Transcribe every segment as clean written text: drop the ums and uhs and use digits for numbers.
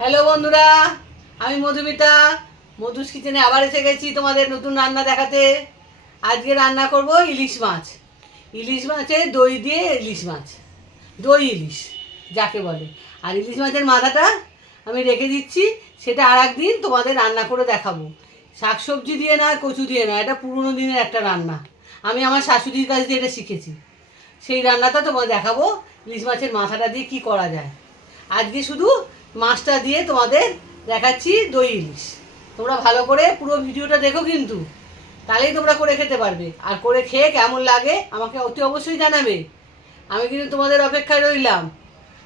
Hello বন্ধুরা, আমি মধুমিতা। মধুস কিচেনে আবার এসে গেছি তোমাদের নতুন রান্না দেখাতে। আজকে রান্না করব ইলিশ মাছ। ইলিশ মাছের দই দিয়ে ইলিশ মাছ, দই ইলিশ যাকে বলে। আর ইলিশ মাছের মাথাটা আমি রেখে দিচ্ছি, সেটা আর একদিন তোমাদের রান্না করে দেখাবো। শাকসবজি দিয়ে না, কচু দিয়ে না, এটা পুরোনো দিনের একটা রান্না। আমি আমার শাশুড়ির কাছ দিয়ে এটা শিখেছি। সেই রান্নাটা তোমাদের দেখাবো, ইলিশ মাছের মাথাটা দিয়ে কি করা যায়। আজকে শুধু মাছটা দিয়ে তোমাদের দেখাচ্ছি দই ইলিশ। তোমরা ভালো করে পুরো ভিডিওটা দেখো কিন্তু, তাহলেই তোমরা করে খেতে পারবে। আর করে খেয়ে কেমন লাগে আমাকে অতি অবশ্যই জানাবে। আমি কিন্তু তোমাদের অপেক্ষায় রইলাম।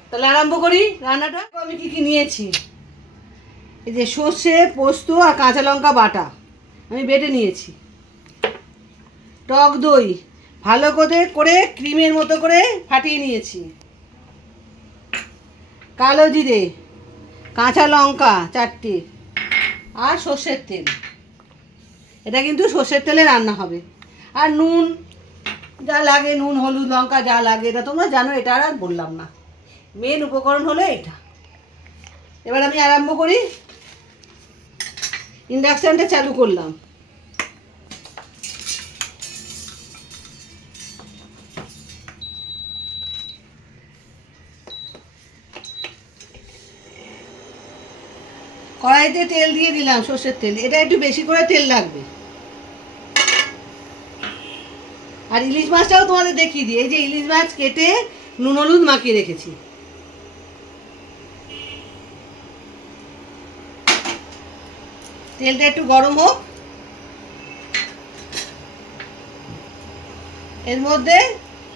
তাহলে আরম্ভ করি রান্নাটা। আমি কি কি নিয়েছি, এই যে সর্ষে, পোস্ত আর কাঁচা লঙ্কা বাটা আমি বেটে নিয়েছি। টক দই ভালো করে করে ক্রিমের মতো করে ফাটিয়ে নিয়েছি। কালো জিরে, কাঁচা লঙ্কা 4টে, আর সর্ষের তেল। এটা কিন্তু সর্ষের তেলে রান্না হবে। আর নুন যা লাগে, নুন হলুদ লঙ্কা যা লাগে এটা তোমরা জানো, এটা আর বললাম না। মেন উপকরণ হলো এটা। এবার আমি আরম্ভ করি। ইন্ডাকশানটা চালু করলাম। কড়াইতে তেল দিয়ে দিলাম, সর্ষের তেল। এটা একটু বেশি করে তেল লাগবে। আর ইলিশ মাছটাও তোমাদের দেখিয়ে দিই। এই যে ইলিশ মাছ কেটে নুন হলুদ মাখিয়ে রেখেছি। তেলটা একটু গরম হোক। এর মধ্যে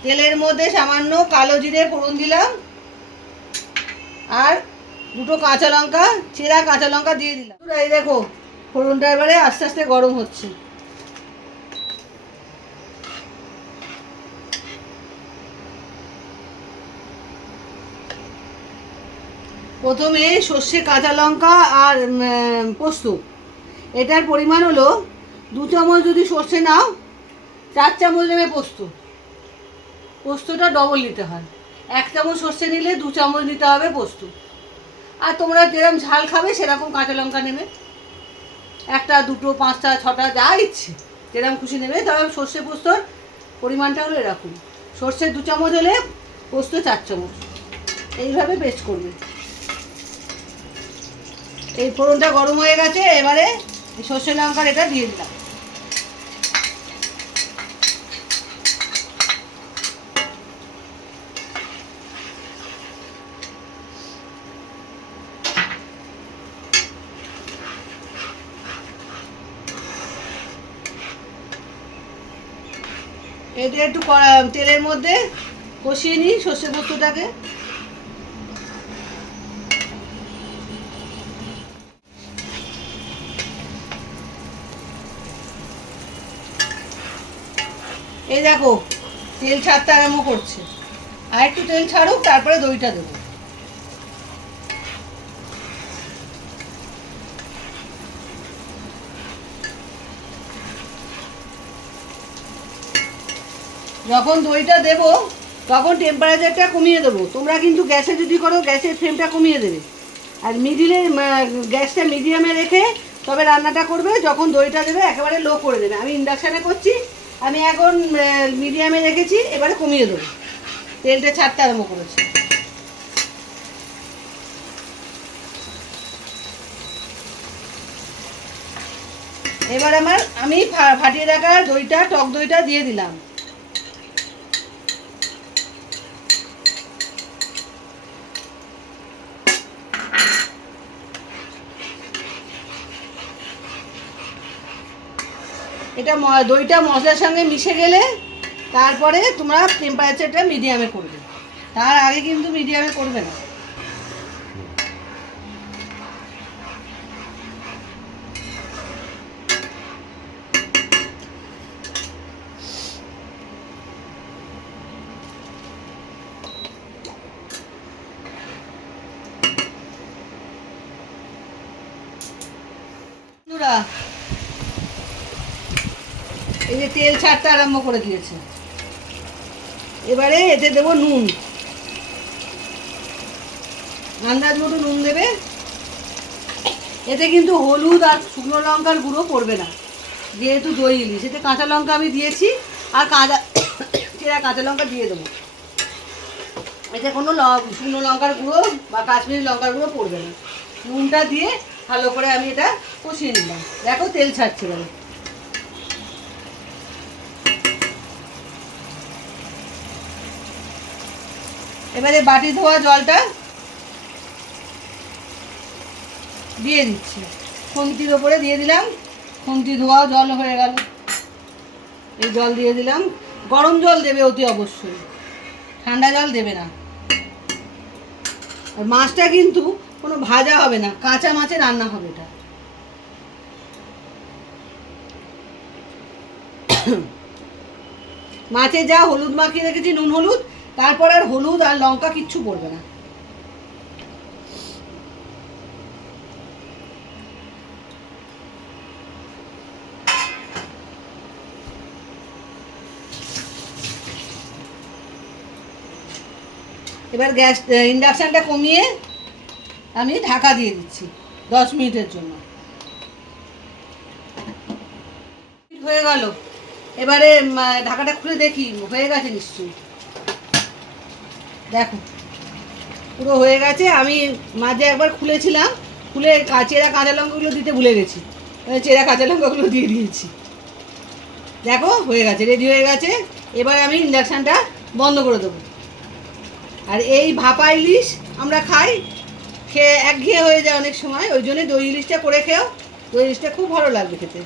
তেলের মধ্যে সামান্য কালো জিরে ফোড়ন দিলাম, আর 2টো কাঁচা লঙ্কা, চেরা কাঁচা লঙ্কা দিয়ে দিলাম। এই দেখো ফোড়নটা এবারে আস্তে আস্তে গরম হচ্ছে। প্রথমে সর্ষে, কাঁচা লঙ্কা আর পোস্ত, এটার পরিমাণ হলো 2 চামচ। যদি সর্ষে নাও 4 চামচ নেবে পোস্ত। পোস্তটা ডবল নিতে হয়। 1 চামচ সর্ষে নিলে 2 চামচ নিতে হবে পোস্ত। আর তোমরা যেরকম ঝাল খাবে সেরকম কাঁচা লঙ্কা নেবে, 1টা 2টো 5টা 6টা যা ইচ্ছে যেরকম খুশি নেবে। তবে সর্ষে পোস্তর পরিমাণটা হলো এরকম। সর্ষে 2 চামচ হলে পোস্ত 4 চামচ। এইভাবে পেস্ট করবে। এই ফোড়নটা গরম হয়ে গেছে। এবারে সর্ষে লঙ্কার এটা দিয়ে দিলাম। এটা একটু তেলের মধ্যে কষিয়ে নিই সর্ষে পোস্তটাকে। এই দেখো তেল ছাড়তে আরম্ভ করছে। আর একটু তেল ছাড়ুক, তারপরে দইটা দেবো। যখন দইটা দেবো তখন টেম্পারেচারটা কমিয়ে দেবো। তোমরা কিন্তু গ্যাসে যদি করো গ্যাসের ফ্লেমটা কমিয়ে দেবে। আর গ্যাসটা মিডিয়ামে রেখে তবে রান্নাটা করবে। যখন দইটা দেবে একেবারে লো করে দেবে। আমি ইন্ডাকশানে করছি, আমি এখন মিডিয়ামে রেখেছি, এবারে কমিয়ে দেবো। তেলটা ছাড়তে আরম্ভ করেছি। এবার আমি ফাটিয়ে রাখা দইটা, টক দইটা দিয়ে দিলাম। এটা দইটা মশলার সঙ্গে মিশে গেলে তারপরে তোমরা টেম্পারেচারটা মিডিয়ামে করবে। তার আগে কিন্তু মিডিয়ামে করবে না। এই যে তেল ছাড়তে আরম্ভ করে দিয়েছে। এবারে এতে দেবো নুন। আন্দাজ মতো নুন দেবে। এতে কিন্তু হলুদ আর শুকনো লঙ্কার গুঁড়ো পড়বে না, যেহেতু দই ইলিশ। এতে কাঁচা লঙ্কা আমি দিয়েছি, আর চেরা কাঁচা লঙ্কা দিয়ে দেবো। এতে কোনো শুকনো লঙ্কার গুঁড়ো বা কাশ্মীরি লঙ্কার গুঁড়ো পড়বে না। নুনটা দিয়ে ভালো করে আমি এটা কষিয়ে নিলাম। দেখো তেল ছাড়ছে বলে। এবারে বাটি ধোয়া জলটা দিয়ে দিচ্ছি, খুন্তির ওপরে দিয়ে দিলাম। খুন্তি ধোয়া জল হয়ে গেল, এই জল দিয়ে দিলাম। গরম জল দেবে অতি অবশ্যই, ঠান্ডা জল দেবে না। আর মাছটা কিন্তু কোনো ভাজা হবে না, কাঁচা মাছে রান্না হবে এটা। মাছে যা হলুদ মাখিয়ে রেখেছি, নুন হলুদ, তারপর আর হলুদ আর লঙ্কা কিচ্ছু পড়বে না। এবার গ্যাস ইন্ডাকশানটা কমিয়ে আমি ঢাকা দিয়ে দিচ্ছি 10 মিনিটের জন্য। হয়ে গেল। এবারে ঢাকাটা খুলে দেখি হয়ে গেছে নিশ্চয়ই। দেখো পুরো হয়ে গেছে। আমি মাঝে একবার খুলেছিলাম, খুলে চেরা কাঁচা লঙ্কাগুলো দিতে ভুলে গেছি, চেরা কাঁচা লঙ্কাগুলো দিয়ে দিয়েছি। দেখো হয়ে গেছে, রেডি হয়ে গেছে। এবার আমি ইন্ডাকশানটা বন্ধ করে দেবো। আর এই ভাপা ইলিশ আমরা খাই, খেয়ে একঘেয়ে হয়ে যায় অনেক সময়, ওই জন্যে দই ইলিশটা করে খেও। দই ইলিশটা খুব ভালো লাগবে খেতে।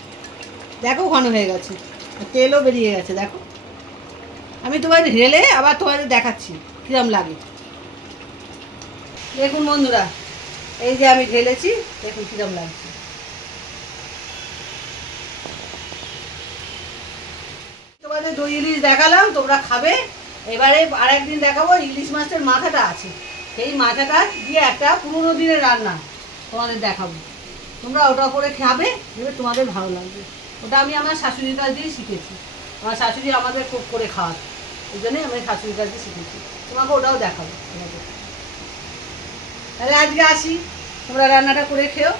দেখো ঘন হয়ে গেছে, তেলও বেরিয়ে গেছে। দেখো আমি তোমার ঢেলে আবার তোমাদের দেখাচ্ছি কীরকম লাগে। দেখুন বন্ধুরা, এই যে আমি ঢেলেছি, দেখুন কীরকম লাগছে। তোমাদের দই ইলিশ দেখালাম, তোমরা খাবে। এবারে আরেকদিন দেখাবো ইলিশ মাছের মাথাটা আছে, সেই মাথাটা দিয়ে একটা পুরোনো দিনের রান্না তোমাদের দেখাবো। তোমরা ওটা করে খাবে, দেখবে তোমাদের ভালো লাগবে। ওটা আমি আমার শাশুড়ির কাছ দিয়েই শিখেছি। আমার শাশুড়ি আমাদের খুব করে খাওয়াতো, ওই জন্যই আমি শাশুড়ির কাছ দিয়ে শিখেছি। তোমাকে ওটাও দেখাবো তোমাদের। তাহলে আজকে আসি, তোমরা রান্নাটা করে খেও।